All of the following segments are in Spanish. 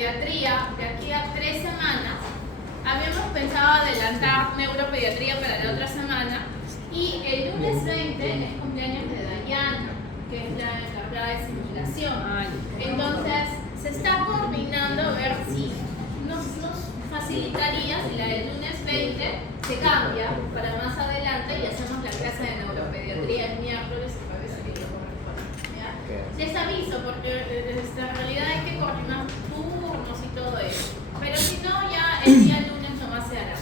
neuropediatría de aquí a 3 semanas. Habíamos pensado adelantar neuropediatría para la otra semana y el lunes 20 es cumpleaños de Dayana, que es la encargada de simulación. Entonces se está coordinando a ver si nos facilitaría si la del lunes 20 se cambia para más adelante y hacemos la clase de neuropediatría el miércoles y jueves que yo corresponde. Les aviso porque en realidad hay que coordinar turnos y todo eso. Pero si no, ya el día lunes nomás se hará.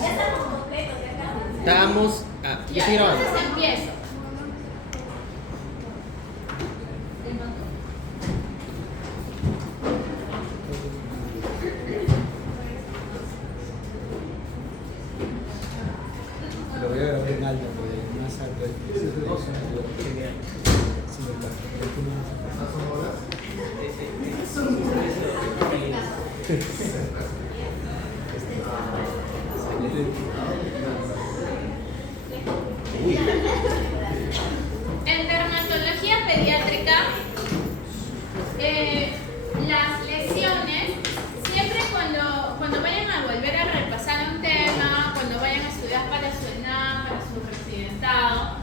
Ya estamos completos, ya acá. Estamos. Ya, entonces empiezo. Lo voy a grabar en alto, porque más alto. En dermatología pediátrica, las lesiones, siempre cuando vayan a volver a repasar un tema, cuando vayan a estudiar para su ENAM, para su residentado,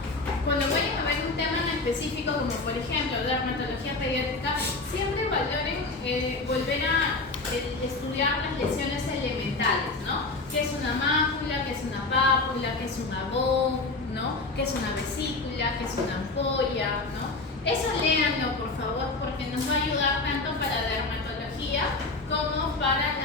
cuando vayan a ver un tema en específico, como por ejemplo dermatología pediátrica, siempre valoren volver a estudiar las lesiones elementales, ¿no? ¿Qué es una mácula? ¿Qué es una pápula? ¿Qué es un abón? ¿No? ¿Qué es una vesícula? ¿Qué es una ampolla? ¿No? Eso léanlo, por favor, porque nos va a ayudar tanto para dermatología como para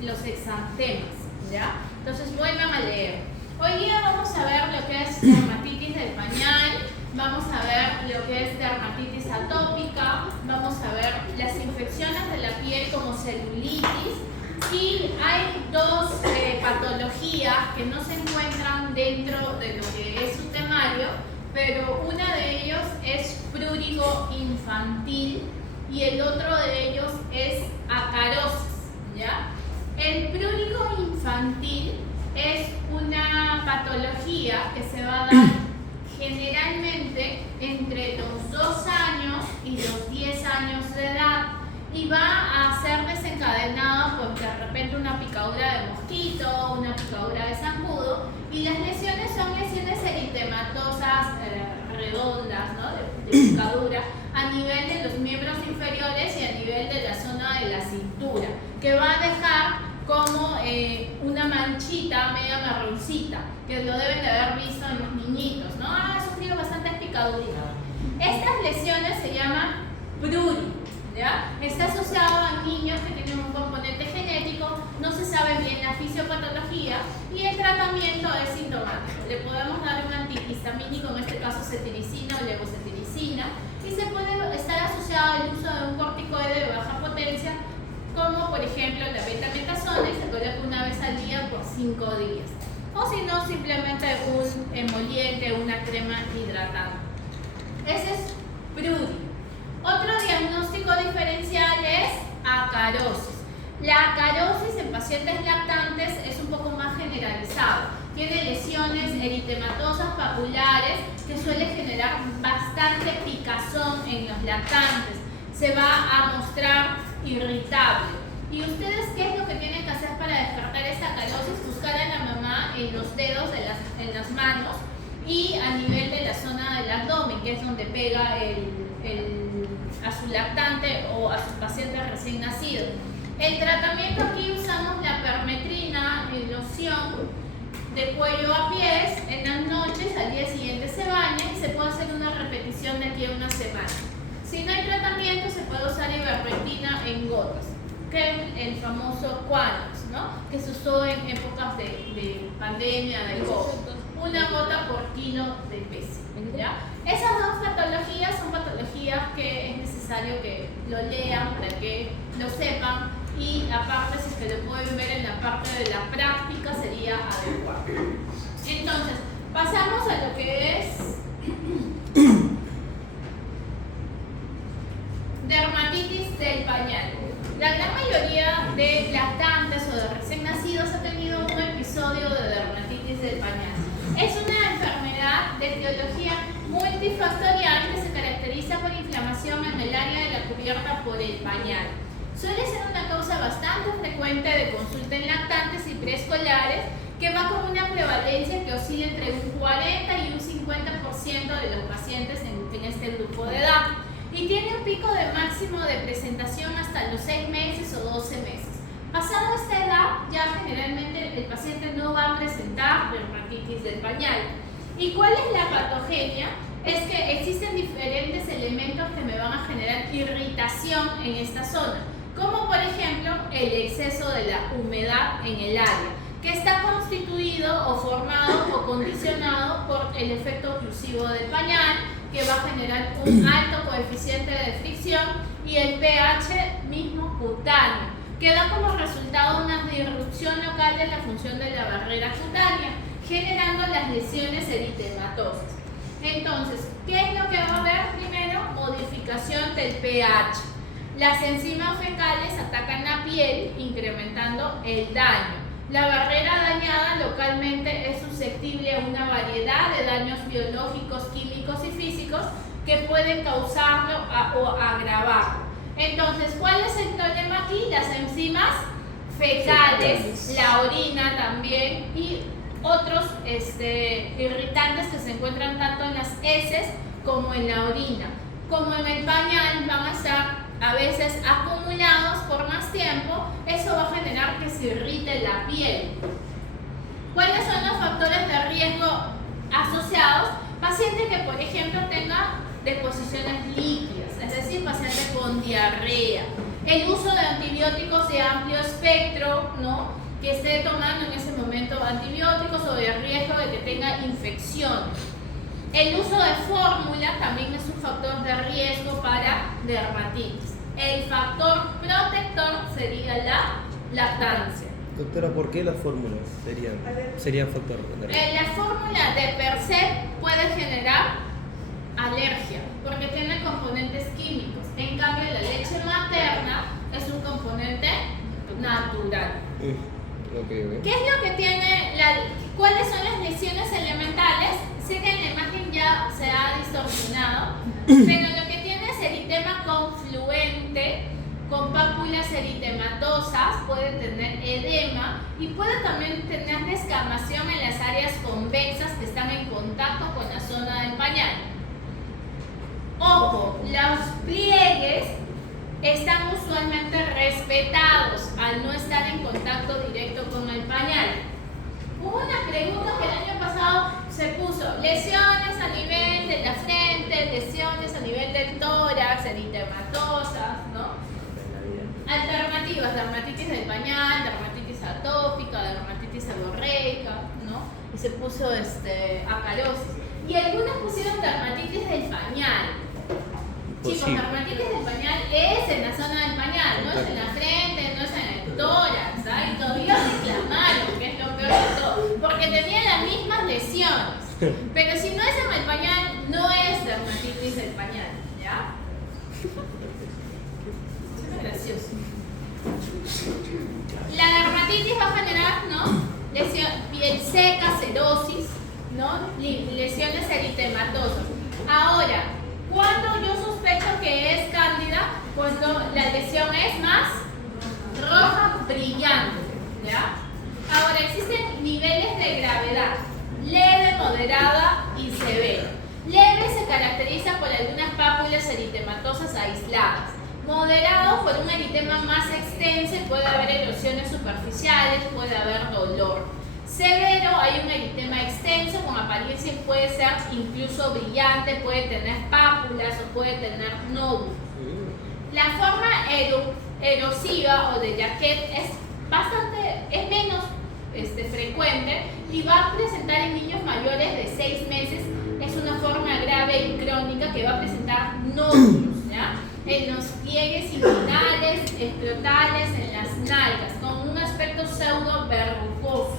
los exantemas, ¿ya? Entonces vuelvan a leer. Hoy día vamos a ver lo que es dermatitis del pañal, vamos a ver lo que es dermatitis atópica, vamos a ver las infecciones de la piel como celulitis. Y hay dos patologías que no se encuentran dentro de lo que es su temario, pero una de ellos es prurigo infantil y el otro de ellos es acarosis, ¿ya? El prurigo infantil es una patología que se va a dar generalmente entre los 2 años y los 10 años de edad y va a ser desencadenado por de repente una picadura de mosquito, una picadura de zancudo y las lesiones son lesiones eritematosas redondas, ¿no? de picadura a nivel de los miembros inferiores y a nivel de la zona de la cintura que va a dejar como una manchita media marroncita que lo deben de haber visto en los niñitos, ¿no? Ha sufrido bastantes picaduras. Estas lesiones se llaman pruri, ¿ya? Está asociado a niños que tienen un componente genético, no se sabe bien la fisiopatología y el tratamiento es sintomático. Le podemos dar un antihistamínico, en este caso cetiricina o levocetiricina, y se puede estar asociado al uso de un corticoide de baja potencia, como por ejemplo la betametasona, y se coloca una vez al día por 5 días. O si no, simplemente un emoliente, una crema hidratante. Ese es pruri. Otro diagnóstico diferencial es acarosis. La acarosis en pacientes lactantes es un poco más generalizado. Tiene lesiones eritematosas papulares que suele generar bastante picazón en los lactantes. Se va a mostrar irritable. ¿Y ustedes qué es lo que tienen que hacer para descartar esta acarosis? Buscar a la mamá en los dedos, en las manos y a nivel de la zona del abdomen, que es donde pega a su lactante o a su paciente recién nacido. El tratamiento aquí usamos la permetrina en loción de cuello a pies en las noches, al día siguiente se baña y se puede hacer una repetición de aquí a una semana. Si no hay tratamiento se puede usar ivermectina en gotas, que es el famoso Quanox, ¿no? Que se usó en épocas de pandemia, de COVID. Una gota por kilo de peso, ¿ya? Esas dos patologías son patologías que es necesario que lo lean para que lo sepan y aparte si es que lo pueden ver en la parte de la práctica sería adecuado. Entonces, pasamos a lo que es dermatitis del pañal. La gran mayoría de lactantes o de recién nacidos ha tenido un episodio de dermatitis del pañal. Es una enfermedad de etiología multifactorial que se caracteriza por inflamación en el área de la cubierta por el pañal. Suele ser una causa bastante frecuente de consulta en lactantes y preescolares que va con una prevalencia que oscila entre un 40 y un 50% de los pacientes en este grupo de edad y tiene un pico de máximo de presentación hasta los 6 meses o 12 meses. Pasado esta edad, ya generalmente el paciente no va a presentar dermatitis del pañal. ¿Y cuál es la patogenia? Es que existen diferentes elementos que me van a generar irritación en esta zona, como por ejemplo el exceso de la humedad en el área, que está constituido o formado o condicionado por el efecto oclusivo del pañal, que va a generar un alto coeficiente de fricción, y el pH mismo cutáneo, que da como resultado una disrupción local de la función de la barrera cutánea, generando las lesiones eritematosas. Entonces, ¿qué es lo que va a haber primero? Modificación del pH. Las enzimas fecales atacan la piel, incrementando el daño. La barrera dañada localmente es susceptible a una variedad de daños biológicos, químicos y físicos que pueden causarlo o agravarlo. Entonces, ¿cuál es el problema aquí? Las enzimas fecales, la orina también y otros irritantes que se encuentran tanto en las heces como en la orina. Como en el pañal van a estar a veces acumulados por más tiempo, eso va a generar que se irrite la piel. ¿Cuáles son los factores de riesgo asociados? Paciente que, por ejemplo, tenga deposiciones líquidas, es decir, paciente con diarrea. El uso de antibióticos de amplio espectro, ¿no?, que esté tomando en ese momento antibióticos o de riesgo de que tenga infecciones. El uso de fórmula también es un factor de riesgo para dermatitis. El factor protector sería la lactancia. Doctora, ¿por qué las fórmulas serían factor de riesgo? La fórmula de per se puede generar alergia porque tiene componentes químicos. En cambio, la leche materna es un componente natural. Okay. ¿Qué es lo que tiene? ¿Cuáles son las lesiones elementales? Sé que en la imagen ya se ha distorsionado, pero lo que tiene es eritema confluente con pápulas eritematosas, puede tener edema y puede también tener descamación en las áreas convexas que están en contacto con la zona del pañal. Ojo, los pliegues están usualmente respetados al no estar en contacto directo con el pañal. Hubo una pregunta que el año pasado se puso: lesiones a nivel de la frente, lesiones a nivel del tórax, eritematosas, ¿no? Alternativas: dermatitis del pañal, dermatitis atópica, dermatitis seborreica, ¿no? Y se puso acarosis. Y algunos pusieron dermatitis del pañal. Chicos, dermatitis del pañal es en la zona del pañal, no es en la frente, no es en el tórax, ¿sabes? Y todavía reclamaron, que es lo peor de todo, porque tenían las mismas lesiones. Pero si no es en el pañal, no es dermatitis del pañal, ¿ya? Es gracioso. La dermatitis va a generar, ¿no?, piel seca, serosis, ¿no?, lesiones eritematosas. Ahora, cuando yo sospecho que es cándida, cuando la lesión es más roja brillante, ¿ya? Ahora, existen niveles de gravedad: leve, moderada y severa. Leve se caracteriza por algunas pápulas eritematosas aisladas. Moderado por un eritema más extenso y puede haber erosiones superficiales, puede haber dolor. Severo, hay un eritema extenso con apariencia y puede ser incluso brillante, puede tener pápulas o puede tener nódulos. La forma erosiva o de Jacquet es menos frecuente y va a presentar en niños mayores de 6 meses. Es una forma grave y crónica que va a presentar nódulos, ¿ya?, en los pliegues inguinales, escrotales, en las nalgas, con un aspecto pseudo verrucoso.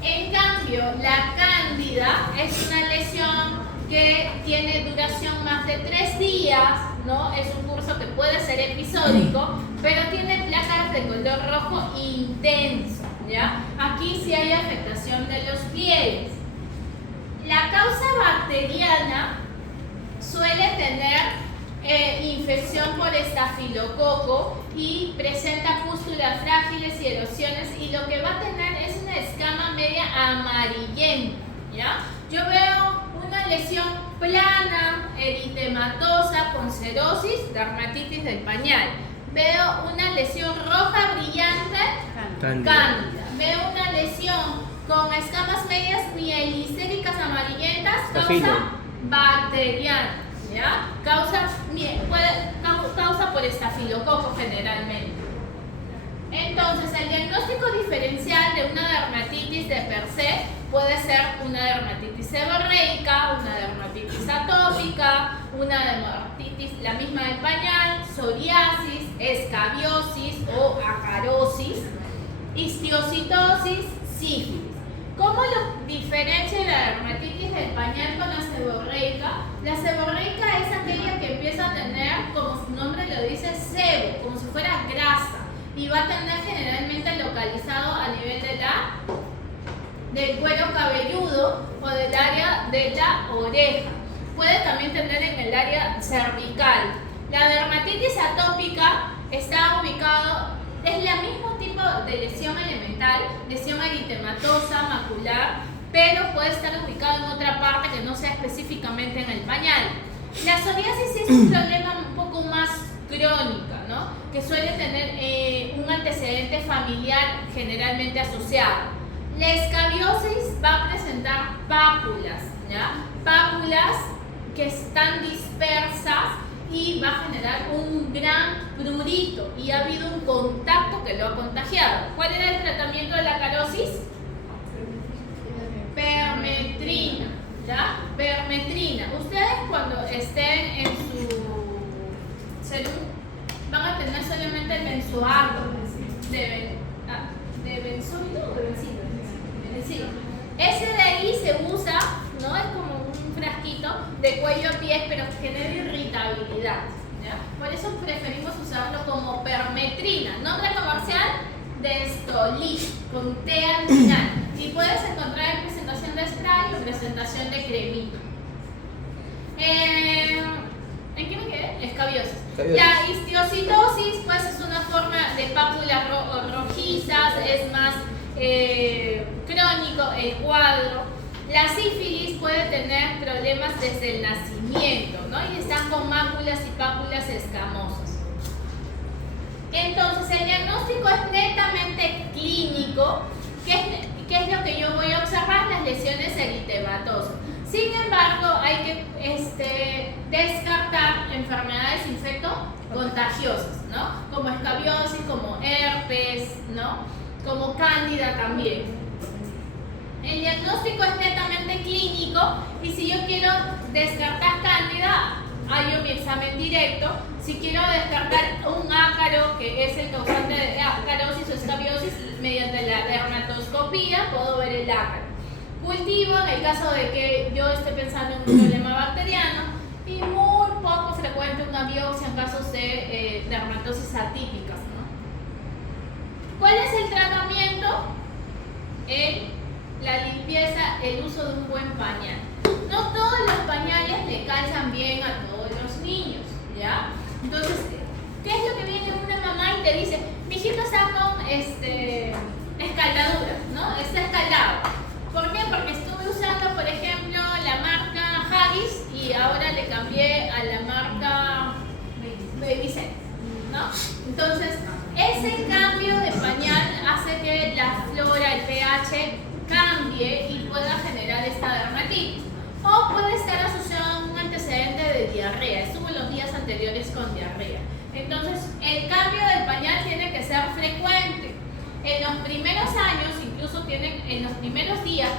En cambio, la cándida es una lesión que tiene duración más de 3 días, ¿no? Es un curso que puede ser episódico, pero tiene placas de color rojo intenso, ¿ya? Aquí sí hay afectación de los pliegues. La causa bacteriana bacteriana suele tener infección por estafilococo y presenta pústulas frágiles y erosiones, y lo que va a tener es una escama media amarillenta, ¿ya? Yo veo una lesión plana, eritematosa, con cerosis, dermatitis del pañal. Veo una lesión roja brillante, cándida. Veo una lesión con escamas medias mielicéricas amarillentas, causa bacteriana, ¿ya? Causa por estafilococo generalmente. Entonces, el diagnóstico diferencial de una dermatitis de per se puede ser una dermatitis seborreica, una dermatitis atópica, una dermatitis la misma del pañal, psoriasis, escabiosis o acarosis, histiocitosis, sífilis. ¿Cómo lo diferencia la dermatitis del pañal con la seborreica? La seborreica es aquella que empieza a tener, como su nombre lo dice, sebo, como si fuera grasa, y va a tener generalmente localizado a nivel del cuero cabelludo o del área de la oreja. Puede también tener en el área cervical. La dermatitis atópica está ubicado, es el mismo tipo de lesión elemental, lesión eritematosa, macular, pero puede estar ubicado en otra parte que no sea específicamente en el pañal. La psoriasis es un problema un poco más crónica, ¿no? Que suele tener un antecedente familiar generalmente asociado. La escabiosis va a presentar pápulas, ¿ya? Pápulas que están dispersas y va a generar un gran prurito, y ha habido un contacto que lo ha contagiado. ¿Cuál era el tratamiento de la acarosis? Permetrina, ¿ya? Permetrina. Ustedes cuando estén en su salud van a tener solamente el benzoato de benzoilo o de bencilo. Ese de ahí se usa, ¿no? Es como un frasquito de cuello a pies, pero genera irritabilidad, ¿ya? Por eso preferimos usarlo como permetrina. Nombre comercial, Destolit, con T al final. Y puedes encontrar en presentación de spray o presentación de cremita. ¿En qué me quedé? Escabiosis. La histiocitosis, pues, es una forma de pápulas rojizas, es más crónico el cuadro. La sífilis puede tener problemas desde el nacimiento, ¿no? Y están con máculas y pápulas escamosas. Entonces, el diagnóstico es netamente clínico. ¿Qué es lo que yo voy a observar? Las lesiones eritematosas. Sin embargo, hay que descartar enfermedades infecto-contagiosas, ¿no? Como escabiosis, como herpes, ¿no? Como cándida también. El diagnóstico es netamente clínico, y si yo quiero descartar cándida, hago mi examen directo. Si quiero descartar un ácaro, que es el causante de acarosis o escabiosis, mediante la dermatoscopía puedo ver el ácaro. Cultivo en el caso de que yo esté pensando en un problema bacteriano, y muy poco frecuente una biopsia en casos de dermatosis atípicas, ¿no? ¿Cuál es el tratamiento? La limpieza, el uso de un buen pañal. No todos los pañales le calzan bien a todos los niños, ¿ya? Entonces, ¿qué es lo que viene una mamá y te dice? Mi hijito está con escaldadura, ¿no? Está escaldado. ¿Por qué? Porque estuve usando, por ejemplo, la marca Haggis y ahora le cambié a la marca Babycet, ¿no? Entonces, ese cambio de pañal hace que la flora, el pH, cambie y pueda generar esta dermatitis. O puede estar asociado a un antecedente de diarrea. Estuve los días anteriores con diarrea. Entonces, el cambio del pañal tiene que ser frecuente. En los primeros años, en los primeros días,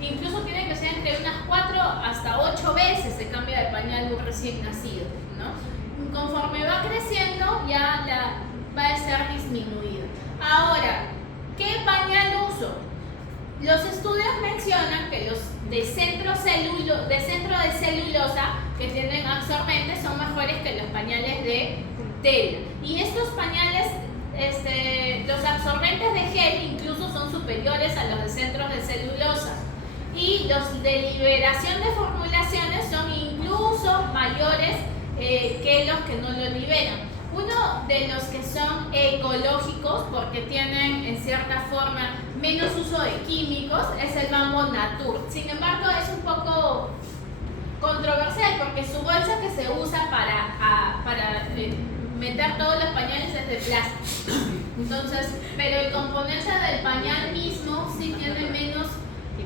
incluso tiene que ser entre unas 4 hasta 8 veces se cambia de pañal de un recién nacido, ¿no? Conforme va creciendo, ya va a ser disminuido. Ahora, ¿qué pañal uso? Los estudios mencionan que los de centro de celulosa que tienen absorbentes son mejores que los pañales de tela. Y estos pañales, los absorbentes de gel incluso son superiores a los de centros de celulosa. y los de liberación de formulaciones son incluso mayores que los que no lo liberan. Uno de los que son ecológicos, porque tienen en cierta forma menos uso de químicos, es el Bambo Natur. Sin embargo, es un poco controversial porque su bolsa que se usa para meter todos los pañales es de plástico. Entonces, pero el componente del pañal mismo sí tiene menos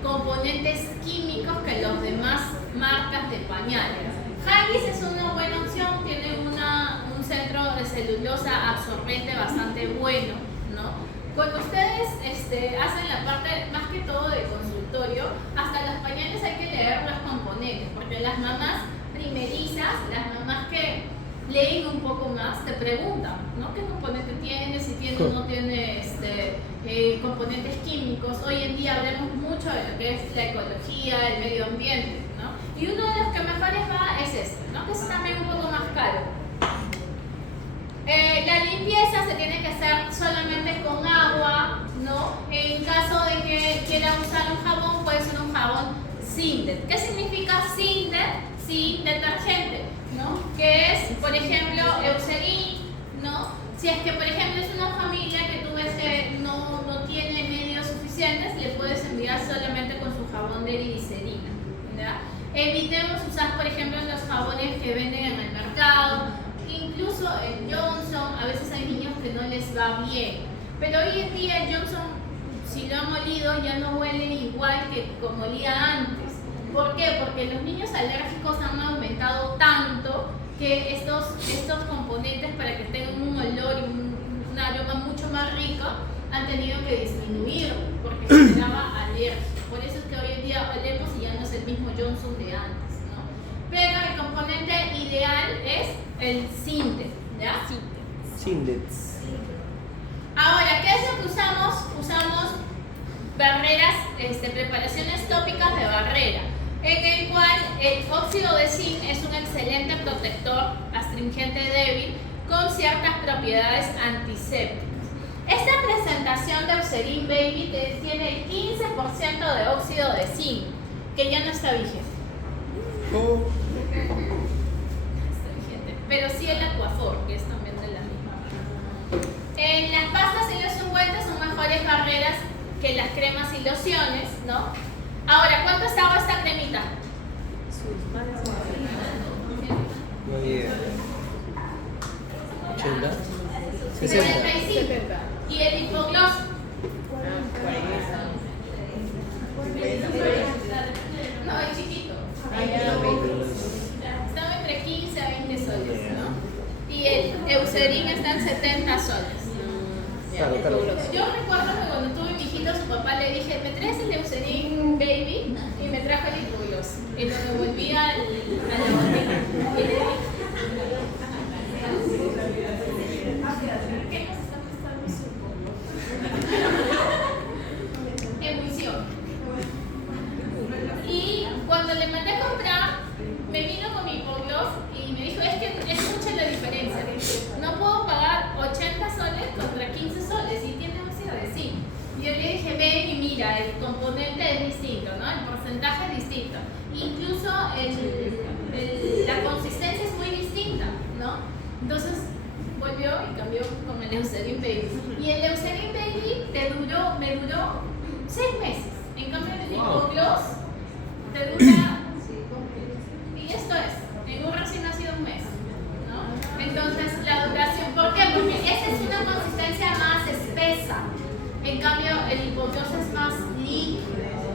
componentes químicos que los demás marcas de pañales. Huggies es una buena opción, tiene un centro de celulosa absorbente bastante bueno, ¿no? Cuando ustedes hacen la parte más que todo de consultorio, hasta los pañales hay que leer los componentes, porque las mamás primerizas, las mamás que leen un poco más, te preguntan, ¿no? ¿Qué componente tiene? Si tiene o no tiene componentes químicos. Hoy en día hablamos mucho de lo que es la ecología, el medio ambiente, ¿no? Y uno de los que mejores va es ¿no? Que es también un poco más caro. La limpieza se tiene que hacer solamente con agua, ¿no? En caso de que quiera usar un jabón, puede ser un jabón Sindet. ¿Qué significa Sindet? Sin detergente, ¿no? Que es, por ejemplo, Eucerin, ¿no? Si es que, por ejemplo, es una familia que tú ves que no tiene medios suficientes, le puedes enviar solamente con su jabón de glicerina, ¿ya? Evitemos usar, por ejemplo, los jabones que venden en el mercado. Incluso el Johnson, a veces hay niños que no les va bien, pero hoy en día el Johnson, si lo han olido, ya no huele igual que como olía antes. ¿Por qué? Porque los niños alérgicos han aumentado tanto que estos componentes, para que tengan un olor y un aroma mucho más rico, han tenido que disminuir porque generaba alergia. Por eso es que hoy en día olemos y ya no es el mismo Johnson de antes, ¿no? Pero el componente ideal es el Sindet, ¿ya? Sindet. Ahora, ¿qué es lo que usamos? Usamos barreras, preparaciones tópicas de barrera, en el cual el óxido de zinc es un excelente protector astringente débil con ciertas propiedades antisépticas. Esta presentación de Eucerin Baby tiene el 15% de óxido de zinc, que ya no está vigente. Pero sí el Aquaphor, que es también de la misma marca. En las pastas y los ungüentos son mejores barreras que las cremas y lociones, ¿no? Ahora, ¿cuánto estaba esta cremita? No idea. 80, 60. 75. ¿Y el hipogloss? No, es chiquito. Estaba entre 15 a 20 soles, ¿no? Y el Eucerin está en 70 soles. Claro. Yo recuerdo que cuando tuve mi hijito, su papá le dije, ¿me traes el Eucerin Baby? Y me trajo el hipogloss. Y lo devolví a la botella. Y le dije, ¿qué nos está prestando su emulsión? Y cuando le mandé a comprar, me vino con mi hipogloss y me dijo, es que es mucha la diferencia. No puedo pagar 80 soles contra 15 soles y tiene óxido de zinc. Y yo le dije, ven y mira, el componente es distinto, ¿no? El porcentaje es distinto. Incluso la consistencia es muy distinta, ¿no? Entonces volvió y cambió con el Eucerin Baby. Y el Eucerin Baby me duró 6 meses. En cambio el hipogloss te dura, y esto es, en un recién nacido un mes, ¿no? Entonces la duración, ¿por qué? Porque esta es una consistencia más espesa, en cambio el hipogloss es más líquido.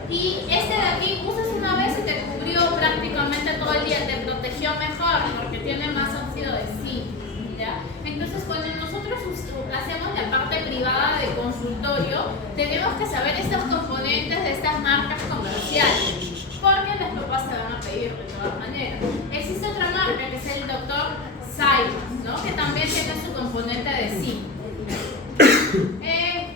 Y este de aquí usas una vez y te cubrió prácticamente todo el día, te protegió mejor porque tiene más óxido de zinc, ¿ya? Entonces cuando nosotros hacemos la parte privada de consultorio, tenemos que saber estos componentes de estas marcas comerciales, porque los papás te van a pedir de todas maneras. Existe otra marca que es el Dr. Simon, ¿no? Que también tiene su componente de zinc.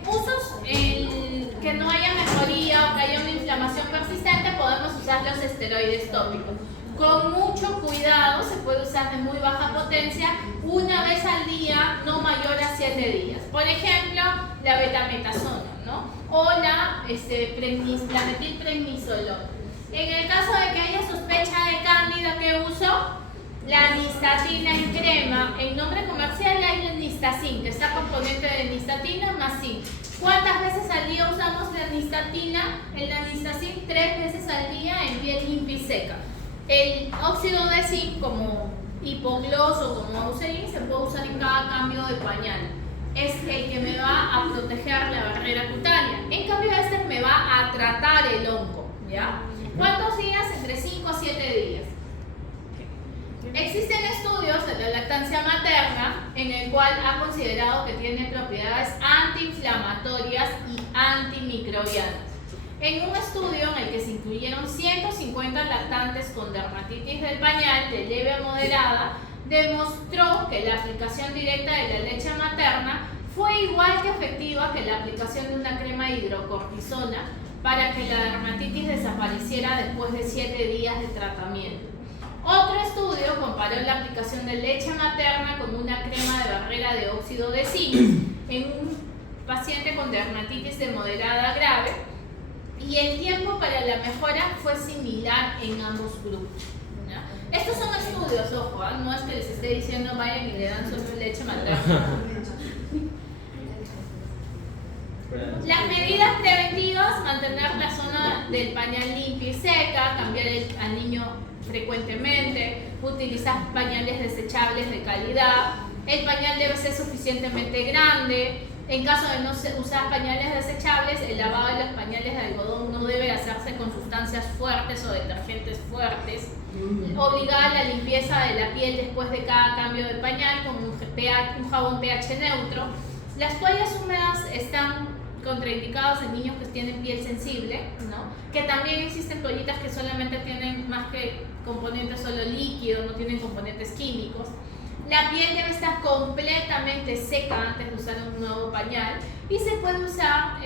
Usos que no haya mejoría o que haya una inflamación persistente, podemos usar los esteroides tópicos. Con mucho cuidado, se puede usar de muy baja potencia una vez al día, no mayor a 7 días. Por ejemplo, la betametasona, ¿no? O la metilprednisolona. En el caso de que haya sospecha de cándida, ¿qué uso? La nistatina en crema. En nombre comercial hay el nistacin, que está componente de nistatina más zinc. ¿Cuántas veces al día usamos la nistatina? El nistacin 3 veces al día en piel limpia y seca. El óxido de zinc como hipogloss o como Eucerin se puede usar en cada cambio de pañal. Es el que me va a proteger la barrera cutánea. En cambio este me va a tratar el hongo, ¿ya? ¿Cuántos días? Entre 5 a 7 días. Existen estudios de la lactancia materna en el cual ha considerado que tiene propiedades antiinflamatorias y antimicrobianas. En un estudio en el que se incluyeron 150 lactantes con dermatitis del pañal de leve a moderada, demostró que la aplicación directa de la leche materna fue igual que efectiva que la aplicación de una crema de hidrocortisona para que la dermatitis desapareciera después de 7 días de tratamiento. Otro estudio comparó la aplicación de leche materna con una crema de barrera de óxido de zinc en un paciente con dermatitis de moderada a grave, y el tiempo para la mejora fue similar en ambos grupos, ¿no? Estos son estudios, ojo, ¿eh? No es que les esté diciendo vayan y le dan solo leche materna. Las medidas preventivas: mantener la zona del pañal limpia y seca, cambiar al niño frecuentemente, utilizar pañales desechables de calidad, el pañal debe ser suficientemente grande. En caso de no usar pañales desechables, el lavado de los pañales de algodón no debe hacerse con sustancias fuertes o detergentes fuertes. Obligar a la limpieza de la piel después de cada cambio de pañal con un jabón pH neutro. Las toallas húmedas están contraindicadas en niños que tienen piel sensible, ¿no? Que también existen toallitas que solamente tienen más que componentes solo líquidos, no tienen componentes químicos. La piel debe estar completamente seca antes de usar un nuevo pañal, y se puede usar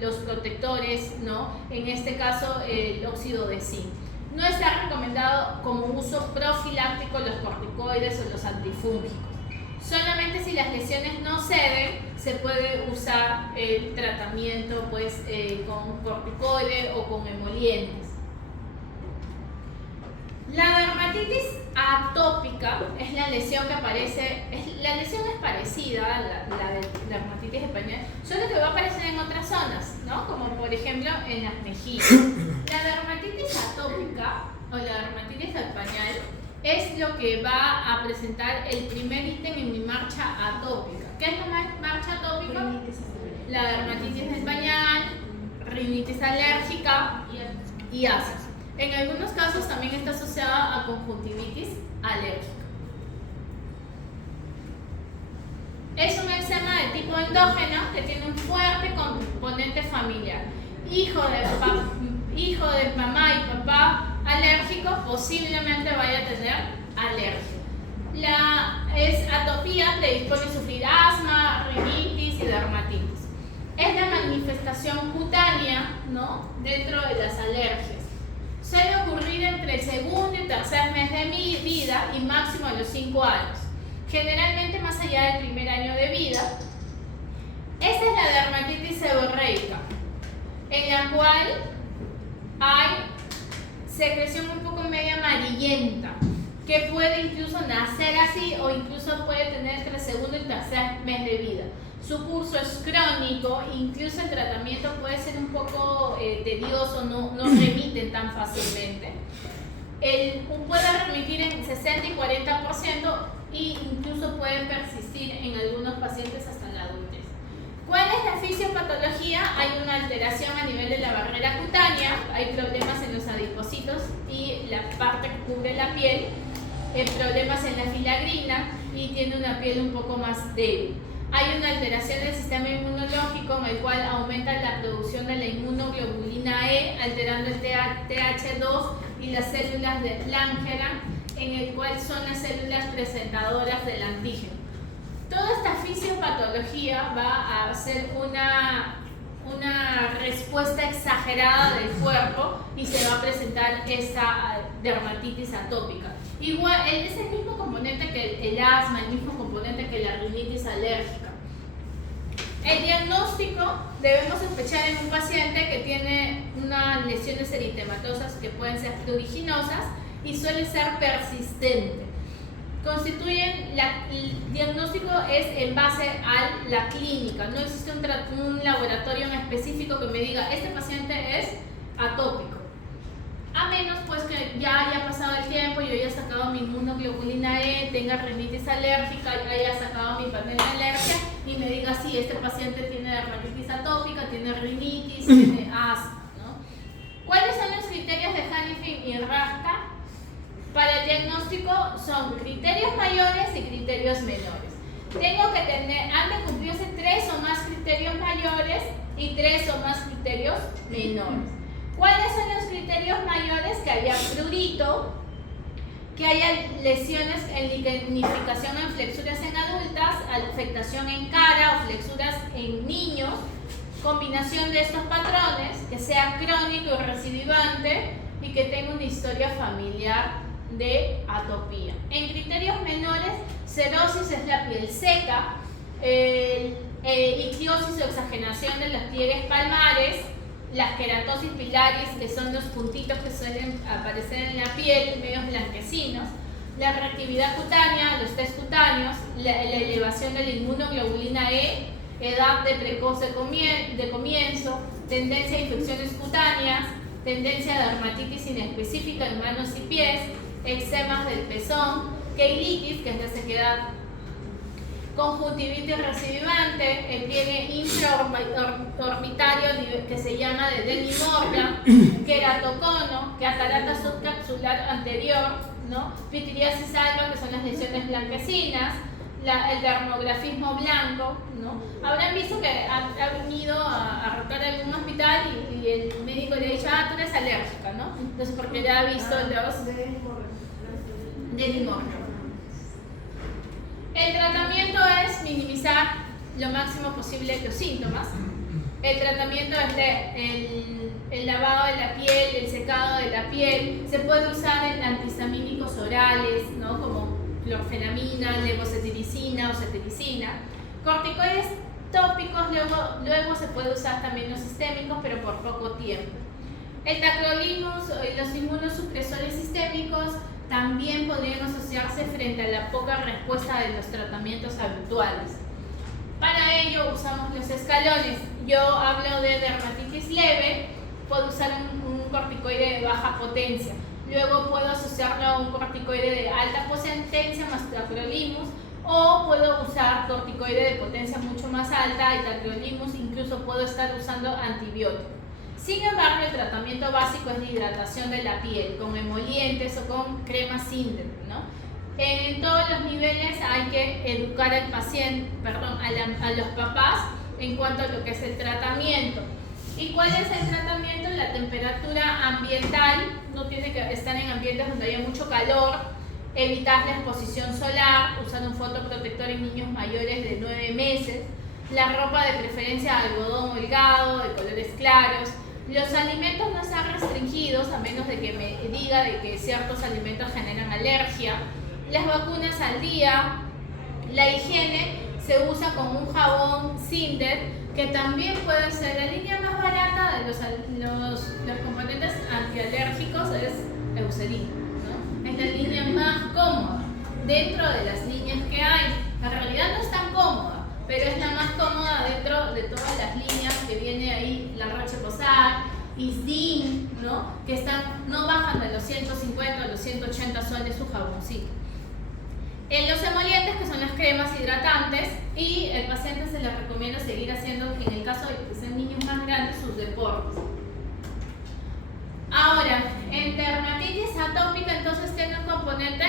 los protectores, ¿no? En este caso el óxido de zinc. No está recomendado como uso profiláctico los corticoides o los antifúngicos. Solamente si las lesiones no ceden, se puede usar el tratamiento pues, con corticoide o con emolientes. La dermatitis atópica es la lesión que aparece, la lesión es parecida a la de dermatitis de pañal, solo que va a aparecer en otras zonas, ¿no? Como por ejemplo en las mejillas. La dermatitis atópica o la dermatitis del pañal es lo que va a presentar el primer ítem en mi marcha atópica. ¿Qué es la marcha atópica? La dermatitis del pañal, rinitis alérgica y asas. En algunos casos también está asociada a conjuntivitis alérgica. Es un eczema de tipo endógeno que tiene un fuerte componente familiar. Hijo de mamá y papá alérgico posiblemente vaya a tener alergia. Es atopía, predispone a sufrir asma, rinitis y dermatitis. Es la manifestación cutánea, ¿no? Dentro de las alergias. Suele ocurrir entre el segundo y tercer mes de mi vida y máximo a los 5 años. Generalmente más allá del primer año de vida. Esta es la dermatitis seborreica, en la cual hay secreción un poco media amarillenta, que puede incluso nacer así o incluso puede tener entre el segundo y tercer mes de vida. Su curso es crónico, incluso el tratamiento puede ser un poco tedioso, no remiten tan fácilmente. Puede remitir en 60 y 40% e incluso puede persistir en algunos pacientes hasta la adultez. ¿Cuál es la fisiopatología? Hay una alteración a nivel de la barrera cutánea, hay problemas en los adipocitos y la parte que cubre la piel, problemas en la filagrina y tiene una piel un poco más débil. Hay una alteración del sistema inmunológico en el cual aumenta la producción de la inmunoglobulina E, alterando el TH2 y las células de Langerhans, en el cual son las células presentadoras del antígeno. Toda esta fisiopatología va a ser una respuesta exagerada del cuerpo y se va a presentar esta dermatitis atópica. Igual, es el mismo componente que el asma, el mismo componente que la rinitis alérgica. El diagnóstico: debemos sospechar en un paciente que tiene unas lesiones eritematosas que pueden ser pruriginosas y suele ser persistente. El diagnóstico es en base a la clínica, no existe un laboratorio en específico que me diga este paciente es atópico. A menos pues que ya haya pasado el tiempo, yo haya sacado mi inmunoglobulina E, tenga rinitis alérgica, haya sacado mi panel de alergia y me diga sí, este paciente tiene dermatitis atópica, tiene rinitis, tiene asma, ¿no? ¿Cuáles son los criterios de Hanifin y Rajka? Para el diagnóstico son criterios mayores y criterios menores. Tengo que han de cumplirse 3 o más criterios mayores y 3 o más criterios menores. ¿Cuáles son los criterios mayores? Que haya prurito, que haya lesiones en lignificación en flexuras en adultas, afectación en cara o flexuras en niños, combinación de estos patrones, que sea crónico y recidivante y que tenga una historia familiar de atopía. En criterios menores, cerosis es la piel seca, ictiosis o exagenación de los pliegues palmares, las queratosis pilaris, que son los puntitos que suelen aparecer en la piel, medios blanquecinos, la reactividad cutánea, los test cutáneos, la elevación de la inmunoglobulina E, edad de precoz de comienzo, tendencia a infecciones cutáneas, tendencia a dermatitis inespecífica en manos y pies, eczemas del pezón, keilitis, que es la sequedad, conjuntivitis recidivante, el pliegue intraorbitario que se llama de Denny-Morgan, queratocono, catarata subcapsular anterior, ¿no? Pitiriasis alba, que son las lesiones blanquecinas, el dermografismo blanco, ¿no? Habrán visto que ha venido a rotar a algún hospital y el médico le ha dicho, tú eres alérgica, ¿no? Entonces, porque ya ha visto los Denny-Morgan. El tratamiento es minimizar lo máximo posible los síntomas. El tratamiento es el lavado de la piel, el secado de la piel. Se puede usar en antihistamínicos orales, ¿no? Como clorfenamina, levocetiricina o cetiricina. Corticoides tópicos, luego se puede usar también los sistémicos, pero por poco tiempo. El tacrolimus y los inmunosupresores sistémicos también podrían asociarse frente a la poca respuesta de los tratamientos habituales. Para ello usamos los escalones. Yo hablo de dermatitis leve, puedo usar un corticoide de baja potencia. Luego puedo asociarlo a un corticoide de alta potencia más tacrolimus, o puedo usar corticoide de potencia mucho más alta y tacrolimus, incluso puedo estar usando antibióticos. Sin embargo, el tratamiento básico es la hidratación de la piel con emolientes o con crema Sinder, ¿no? En todos los niveles hay que educar al paciente, a los papás en cuanto a lo que es el tratamiento. ¿Y cuál es el tratamiento? La temperatura ambiental, no tiene que estar en ambientes donde haya mucho calor, evitar la exposición solar, usar un fotoprotector en niños mayores de 9 meses, la ropa de preferencia de algodón holgado, de colores claros. Los alimentos no están restringidos a menos de que me diga de que ciertos alimentos generan alergia. Las vacunas al día. La higiene se usa con un jabón Sinder, que también puede ser la línea más barata de los componentes antialérgicos, es Eucerin, ¿no? Es la línea más cómoda dentro de las líneas que hay. En realidad no es tan cómoda, pero es la más cómoda dentro de todas las líneas que viene ahí, la Roche-Posay, Isdin, ¿no? Que no bajan de los 150 a los 180 soles su jaboncito. En los emolientes, que son las cremas hidratantes, y el paciente se le recomienda seguir haciendo, en el caso de que sean niños más grandes, sus deportes. Ahora, en dermatitis atópica, entonces tiene un componente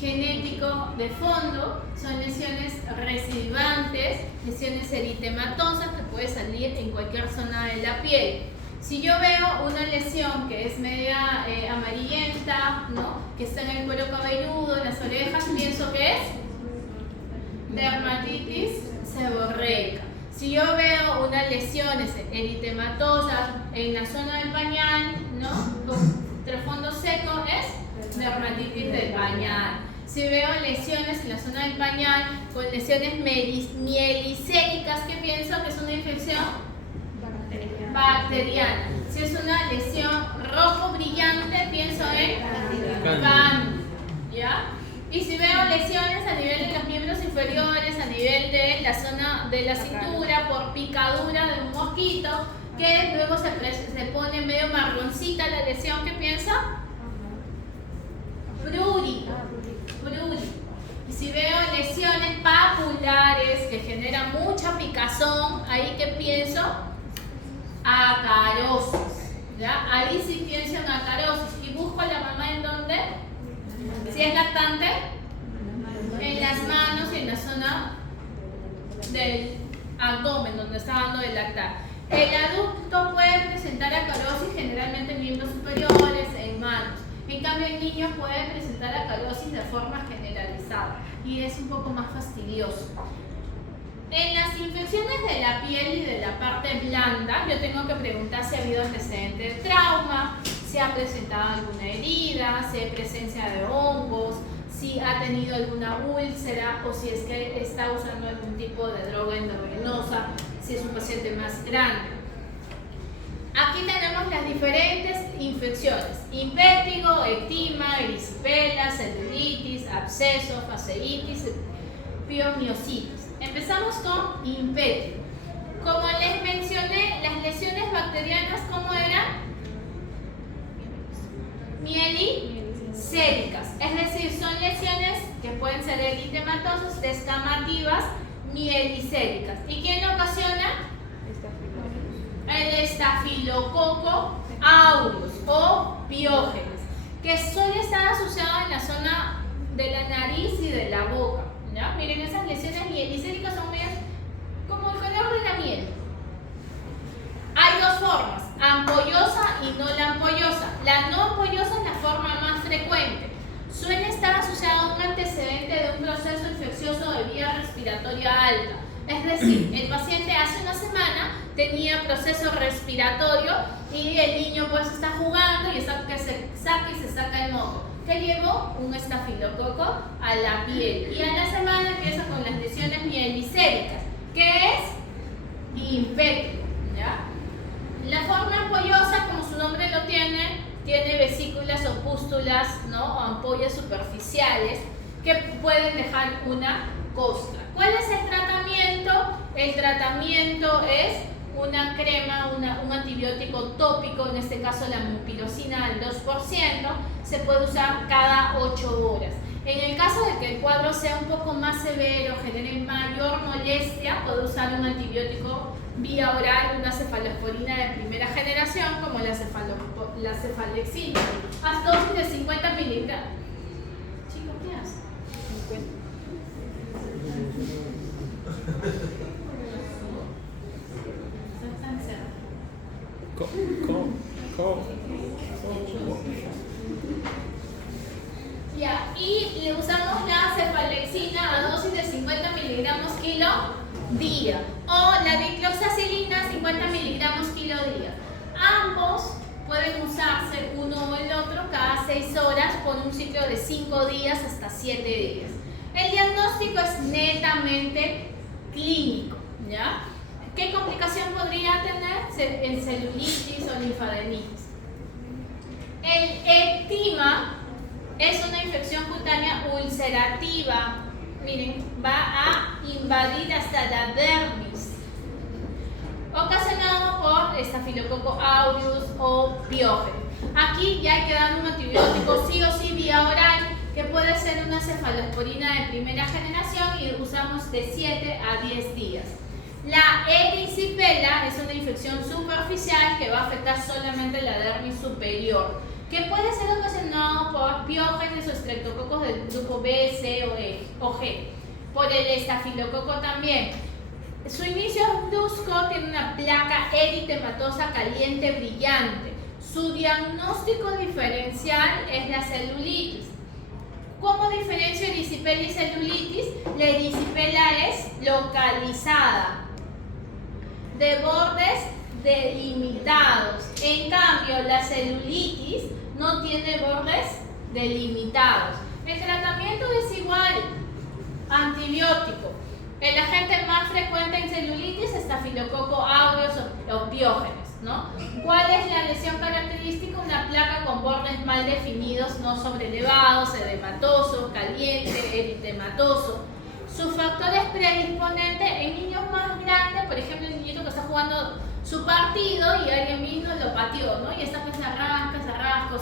genético de fondo, son lesiones recidivantes, lesiones eritematosas que puede salir en cualquier zona de la piel. Si yo veo una lesión que es media amarillenta, ¿no? Que está en el cuero cabelludo, en las orejas, pienso que es dermatitis seborreica. Si yo veo unas lesiones eritematosas en la zona del pañal, ¿no? Con trasfondo seco es dermatitis del pañal. Si veo lesiones en la zona del pañal con lesiones mielicéricas, ¿qué pienso? Que es una infección bacteriana. Si es una lesión rojo brillante, pienso en cándida, ¿ya? Y si veo lesiones a nivel de los miembros inferiores, a nivel de la zona de la cintura, por picadura de un mosquito, que luego se pone medio marroncita la lesión, ¿qué pienso? Prurito. Y si veo lesiones papulares que generan mucha picazón, ahí que pienso acarosis, ¿ya? Ahí sí pienso en acarosis y busco a la mamá en dónde, si es lactante, en las manos y en la zona del abdomen donde está dando de lactar. El adulto puede presentar acarosis generalmente en miembros superiores, en manos. En cambio, el niño puede presentar acarosis de forma generalizada y es un poco más fastidioso. En las infecciones de la piel y de la parte blanda, yo tengo que preguntar si ha habido antecedente de trauma, si ha presentado alguna herida, si hay presencia de hongos, si ha tenido alguna úlcera o si es que está usando algún tipo de droga endovenosa, si es un paciente más grande. Aquí tenemos las diferentes infecciones: impétigo, ectima, erisipela, celulitis, absceso, fasciitis, piomiositis. Empezamos con impétigo. Como les mencioné, las lesiones bacterianas, ¿cómo eran? Mielicéricas, es decir, son lesiones que pueden ser eritematosas, descamativas, mielicéricas. ¿Y quién lo ocasiona? El estafilococo aureus o piógenes, que suele estar asociado en la zona de la nariz y de la boca, ¿ya? Miren, esas lesiones mielicéricas son medias como el color de la miel. Hay dos formas, ampollosa y no la ampollosa. La no ampollosa es la forma más frecuente. Suele estar asociada a un antecedente de un proceso infeccioso de vía respiratoria alta. Es decir, el paciente hace una semana tenía proceso respiratorio y el niño pues está jugando y está que se saca y se saca el moco. ¿Qué llevó? Un estafilococo a la piel. Y a la semana empieza con las lesiones mielicéricas, que es impétigo, ¿ya? La forma ampollosa, como su nombre lo tiene vesículas o pústulas, ¿no? O ampollas superficiales que pueden dejar una costra. ¿Cuál es el tratamiento? El tratamiento es una crema, un antibiótico tópico, en este caso la mupirocina al 2%, se puede usar cada 8 horas. En el caso de que el cuadro sea un poco más severo, genere mayor molestia, puede usar un antibiótico vía oral, una cefalosporina de primera generación, como la cefalexina, a dosis de 50 miligramos. Chicos, ¿qué hacen? 50. Ya, y le usamos la cefalexina a dosis de 50 miligramos kilo día o la dicloxacilina 50 miligramos kilo día. Ambos pueden usarse uno o el otro cada 6 horas por un ciclo de 5 días hasta 7 días. El diagnóstico es netamente clínico, ¿ya? ¿Qué complicación podría tener? En celulitis o linfadenitis. El ectima es una infección cutánea ulcerativa. Miren, va a invadir hasta la dermis, ocasionado por estafilococo aureus o piógeno. Aquí ya hay que dar un antibiótico sí o sí vía oral, que puede ser una cefalosporina de primera generación y usamos de 7 a 10 días. La erisipela es una infección superficial que va a afectar solamente la dermis superior, que puede ser ocasionado por piógenes o estreptococos del grupo B, C o G, por el estafilococo también. Su inicio es brusco, tiene una placa eritematosa caliente brillante. Su diagnóstico diferencial es la celulitis. ¿Cómo diferencio erisipela y celulitis? La erisipela es localizada de bordes delimitados. En cambio, la celulitis no tiene bordes delimitados. El tratamiento es igual, antibiótico. El agente más frecuente en celulitis es Staphylococcus aureus o Piógenes, ¿no? ¿Cuál es la lesión característica? Una placa con bordes mal definidos, no sobrelevados, edematoso, caliente, eritematoso. Sus factores predisponentes en niños más grandes, por ejemplo, el niñito que está jugando su partido y alguien vino y lo pateó, ¿no? Y esta que se arrasca,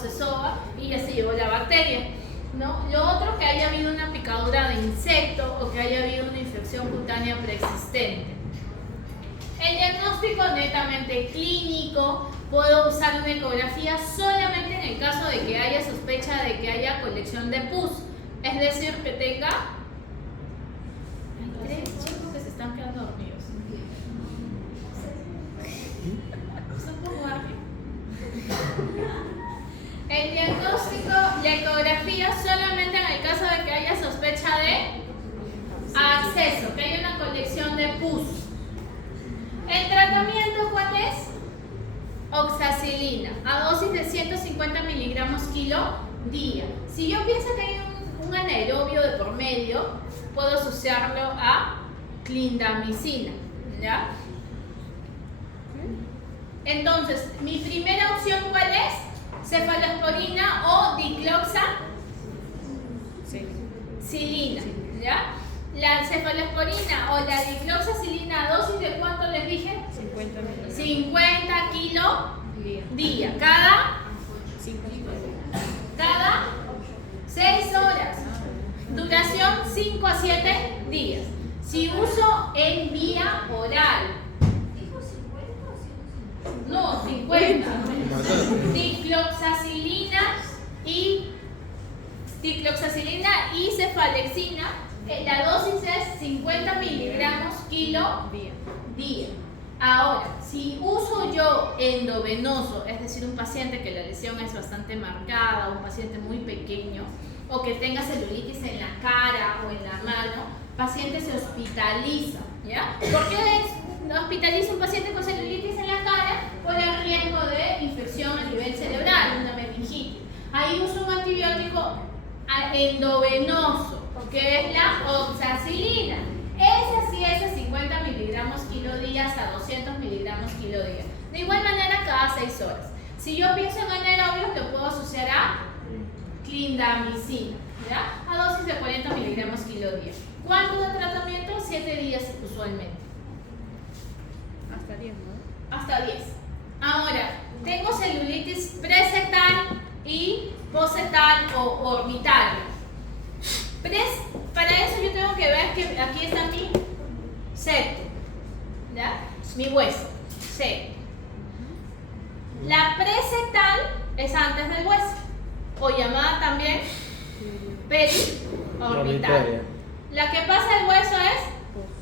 se soba y ya se llevó la bacteria, ¿no? Lo otro, que haya habido una picadura de insecto o que haya habido una infección cutánea preexistente. El diagnóstico netamente clínico, puedo usar una ecografía solamente en el caso de que haya sospecha de que haya colección de pus, es decir, que tenga... Hay 3 chicos que se están quedando dormidos. El diagnóstico, la ecografía solamente en el caso de que haya sospecha de absceso, que haya una colección de pus. ¿El tratamiento cuál es? Oxacilina, a dosis de 150 miligramos kilo día. Si yo pienso que hay un anaerobio de por medio, puedo asociarlo a clindamicina, ¿ya? Entonces, mi primera opción, ¿cuál es? Cefalosporina o dicloxacilina, ¿ya? La cefalosporina o la dicloxacilina, ¿dosis de cuánto les dije? 50 kilo día. Cada 6 horas. Duración 5 a 7 días. Si uso en vía oral. No, 50. Dicloxacilina y cefalexina, la dosis es 50 miligramos kilo día. Ahora, si uso yo endovenoso, es decir, un paciente que la lesión es bastante marcada, un paciente muy pequeño, o que tenga celulitis en la cara o en la mano, paciente se hospitaliza, ¿ya? ¿Por qué hospitaliza un paciente con celulitis en la cara? Por el riesgo de infección a nivel cerebral, una meningitis. Ahí uso un antibiótico endovenoso, que es la oxacilina. Esa sí es de 50 miligramos kilo día hasta 200 miligramos kilo día. De igual manera, cada 6 horas. Si yo pienso en anaerobios, lo puedo asociar a clindamicina, ¿ya? A dosis de 40 miligramos kilo día. ¿Cuánto de tratamiento? 7 días usualmente. Hasta 10, ¿no? Hasta 10. Ahora, tengo celulitis presetal y posetal o orbitaria. Para eso yo tengo que ver que aquí está mi septo, ¿ya? Mi hueso, septo. La presetal es antes del hueso, o llamada también periorbital. La que pasa el hueso es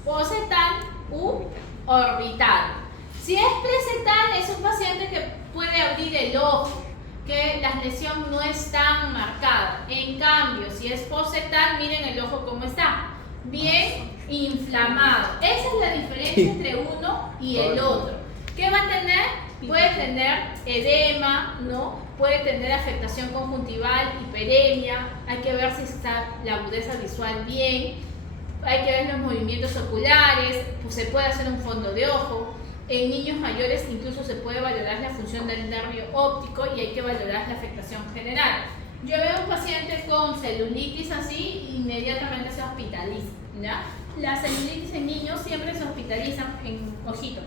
posetal u orbital. Si es presetal, es un paciente que puede abrir el ojo, que la lesión no es tan marcada. En cambio, si es posetal, miren el ojo cómo está, bien inflamado. Esa es la diferencia entre uno y el otro. ¿Qué va a tener? Puede tener edema, ¿no? Puede tener afectación conjuntival, hiperemia. Hay que ver si está la agudeza visual bien. Hay que ver los movimientos oculares. Pues se puede hacer un fondo de ojo. En niños mayores incluso se puede valorar la función del nervio óptico y hay que valorar la afectación general. Yo veo un paciente con celulitis así, inmediatamente se hospitaliza, ¿ya? La celulitis en niños siempre se hospitalizan en ojito.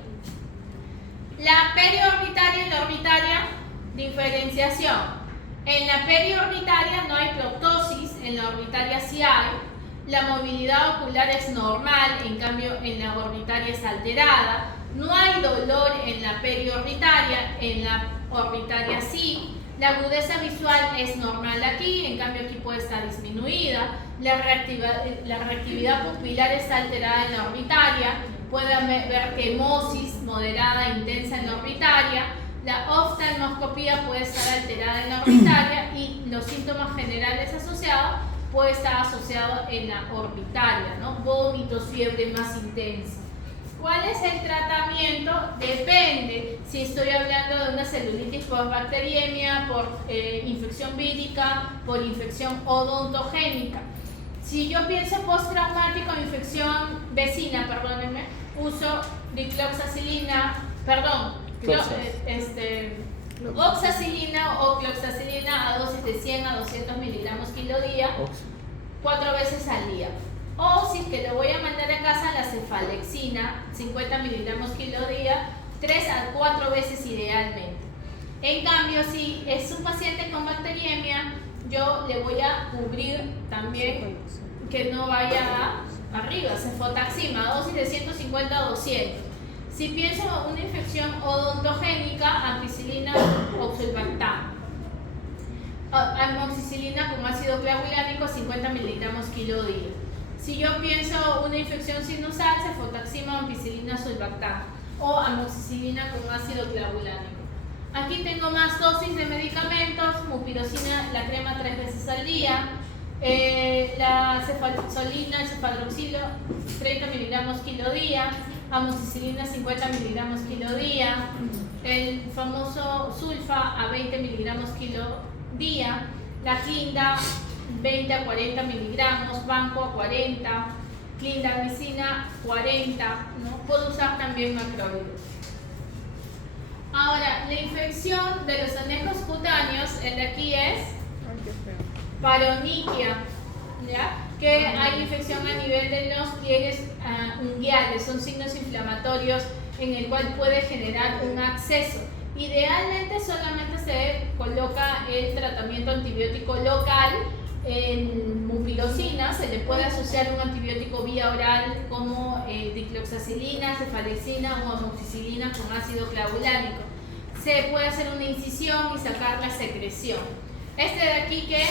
La periorbitaria y la orbitaria, diferenciación. En la periorbitaria no hay proptosis, en la orbitaria sí hay. La movilidad ocular es normal, en cambio en la orbitaria es alterada. No hay dolor en la periorbitaria, en la orbitaria sí. La agudeza visual es normal aquí, en cambio aquí puede estar disminuida. La reactividad pupilar está alterada en la orbitaria. Puede haber quemosis moderada e intensa en la orbitaria. La oftalmoscopía puede estar alterada en la orbitaria y los síntomas generales asociados puede estar asociado en la orbitaria, ¿no? Vómitos, fiebre más intensa. ¿Cuál es el tratamiento? Depende si estoy hablando de una celulitis por bacteriemia, por infección vírica, por infección odontogénica. Si yo pienso postraumático, infección vecina, perdónenme, uso dicloxacilina, oxacilina o cloxacilina a dosis de 100 a 200 miligramos kilo día, 4 veces al día. O si es que lo voy a mandar a casa, la cefalexina, 50 miligramos kilo día, 3 a 4 veces idealmente. En cambio, si es un paciente con bacteriemia, yo le voy a cubrir también que no vaya arriba, cefotaxima, dosis de 150 a 200. Si pienso en una infección odontogénica, ampicilina o sulbactam. Amoxicilina con ácido clavulánico, 50 miligramos kilo día. Si yo pienso una infección sinusal, cefotaxima, ampicilina, sulbactam o amoxicilina con ácido clavulánico. Aquí tengo más dosis de medicamentos, mupirocina, la crema 3 veces al día, la cefalexolina, el cefadroxilo, 30 miligramos kilo día, amoxicilina 50 miligramos kilo día, el famoso sulfa a 20 miligramos kilo día, la clinda 20 a 40 miligramos, banco a 40, clindamicina 40, ¿no? Puedo usar también macrólidos. Ahora, la infección de los anejos cutáneos, el de aquí es paroniquia, ¿ya? Que hay infección a nivel de los pliegues unguiales, son signos inflamatorios en el cual puede generar un absceso. Idealmente solamente se coloca el tratamiento antibiótico local. En mupirocina se le puede asociar un antibiótico vía oral como dicloxacilina, cefalexina o amoxicilina con ácido clavulánico. Se puede hacer una incisión y sacar la secreción. Este de aquí, ¿qué es?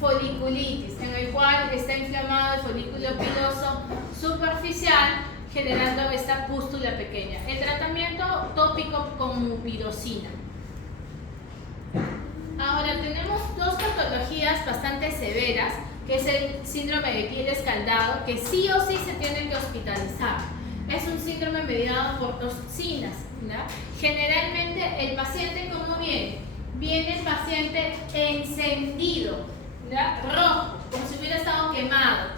Foliculitis, en el cual está inflamado el folículo piloso superficial, generando esta pústula pequeña. El tratamiento tópico con mupirocina. Ahora tenemos dos patologías bastante severas, que es el síndrome de piel escaldado, que sí o sí se tiene que hospitalizar. Es un síndrome mediado por toxinas, ¿no? Generalmente el paciente, ¿cómo viene? Viene el paciente encendido, ¿no? Rojo, como si hubiera estado quemado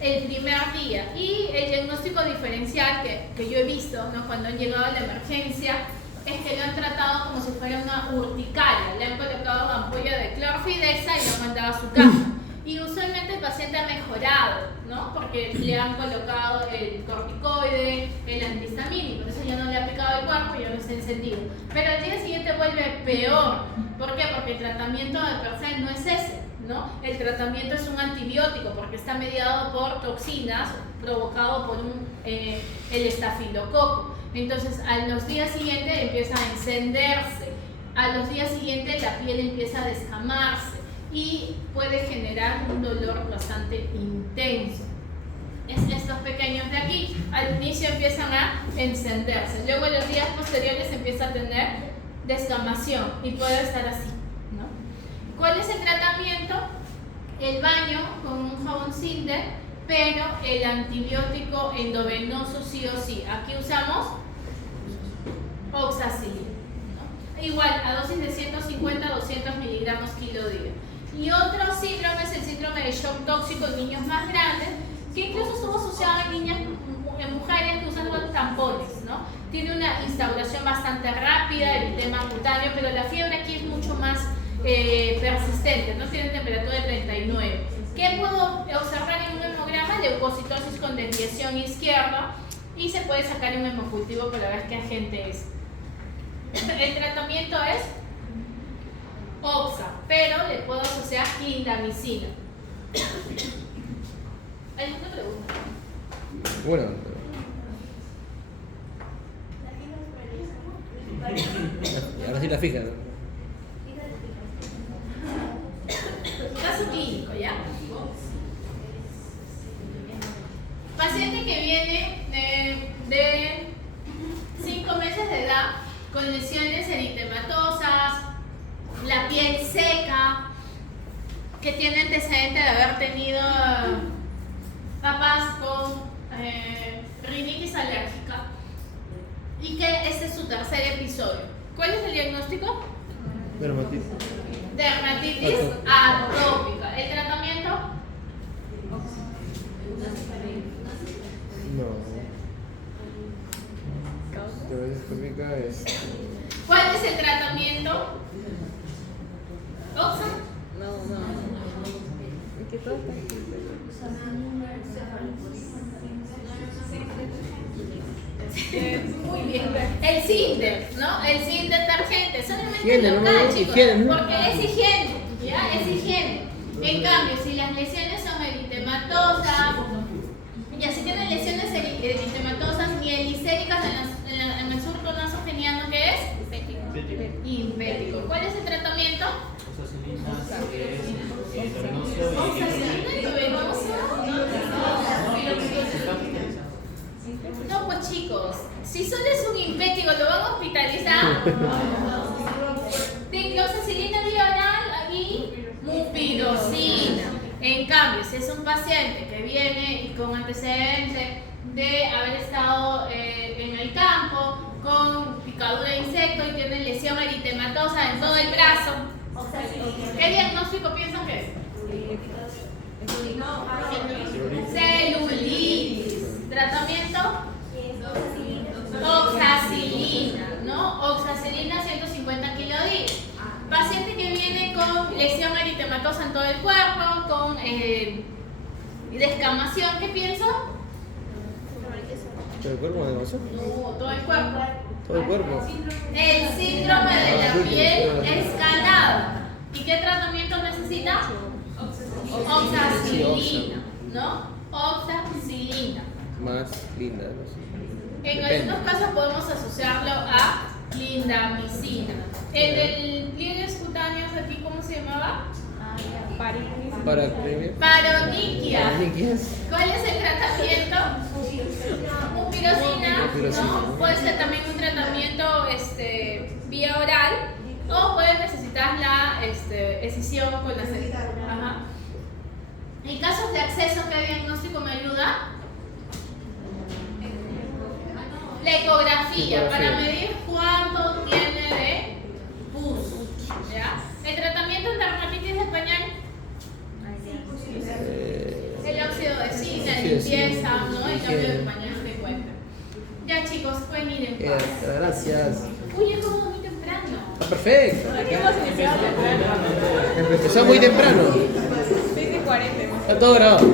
el primer día. Y el diagnóstico diferencial que yo he visto, ¿no? Cuando han llegado a la emergencia, es que lo han tratado como si fuera una urticaria. Le han colocado una ampolla de clorfidesa y lo han mandado a su casa. Y usualmente el paciente ha mejorado, ¿no? Porque le han colocado el corticoide, el antihistamínico, eso ya no le ha picado el cuerpo y ya no está encendido. Pero al día siguiente vuelve peor. ¿Por qué? Porque el tratamiento de per se no es ese, ¿no? El tratamiento es un antibiótico porque está mediado por toxinas provocado por el estafilococo. Entonces, a los días siguientes empieza a encenderse, a los días siguientes la piel empieza a descamarse y puede generar un dolor bastante intenso. Es estos pequeños de aquí, al inicio empiezan a encenderse, luego en los días posteriores empieza a tener descamación y puede estar así, ¿no? ¿Cuál es el tratamiento? El baño con un jabón Cinder, pero el antibiótico endovenoso sí o sí. Aquí usamos oxacilina, ¿no? Igual a dosis de 150 a 200 miligramos kilo día. Y otro síndrome es el síndrome de shock tóxico en niños más grandes, que incluso estuvo asociado en niñas, en mujeres que usan los tampones, ¿no? Tiene una instauración bastante rápida, eritema cutáneo, pero la fiebre aquí es mucho más persistente, no tiene temperatura de 39. ¿Qué puedo observar en un hemograma? Leucocitosis con desviación izquierda y se puede sacar un hemocultivo para ver qué agente es. El tratamiento es oxa, pero le puedo asociar clindamicina. ¿Hay una pregunta? Bueno. Y ahora sí la fija. Caso clínico, ¿ya? Paciente que viene de 5 meses de edad con lesiones eritematosas, la piel seca, que tiene antecedente de haber tenido papás con rinitis alérgica y que este es su tercer episodio. ¿Cuál es el diagnóstico? Dermatitis. Dermatitis atópica. ¿El tratamiento? No. Dermatitis atópica es. ¿Cuál es el tratamiento? ¿Oxa? No. Es que todo está aquí. Muy bien. El Cinder, ¿no? El Cinder detergente. Solamente Higiene, local, ¿no? chicos. Higiene, ¿no? Porque es higiene, ¿ya? Es higiene. En cambio, si las lesiones son eritematosas, ya si tienen lesiones eritematosas ni eliséricas en el surco nasogeniano, ¿qué es? Impético. ¿Cuál es el tratamiento? Oxacilina y venoso. No, pues chicos, si solo es un impético, ¿lo van a hospitalizar? Dicloxacilina bioral y mupirocina. En cambio, si es un paciente que viene y con antecedente de haber estado en el campo con picadura de insecto y tiene lesión eritematosa en todo el brazo, ¿qué diagnóstico piensan que es? Celulitis. ¿Tratamiento? Oxacilina, ¿no? Oxacilina 150 kilodías. Paciente que viene con lesión eritematosa en todo el cuerpo, con descamación, ¿qué pienso? ¿Todo el cuerpo de cosa? No, todo el cuerpo. Todo el cuerpo. El síndrome de la piel escalada. ¿Y qué tratamiento necesita? Oxacilina, ¿no? Oxacilina. Más linda, no sé. En Depende. algunos casos podemos asociarlo a clindamicina. En el pliegues cutáneos aquí, ¿cómo se llamaba? Para Paroniquia. Paroniquias. ¿Cuál es el tratamiento? Mupirocina, Mupirocina. ¿no? Puede ser también un tratamiento vía oral o puede necesitar la escisión con la célula. Ajá. En casos de acceso, ¿qué diagnóstico me ayuda? La ecografía, para medir cuánto tiene de pus. ¿Ya? El tratamiento en dermatitis español, el óxido de zinc, la limpieza, ¿no? El cambio de pañal frecuente. Ya chicos, pueden ir en paz. Gracias. Uy, es como muy temprano. Está perfecto. Aquí hemos iniciado temprano. Empezó muy temprano. 6:40. Está todo grabado.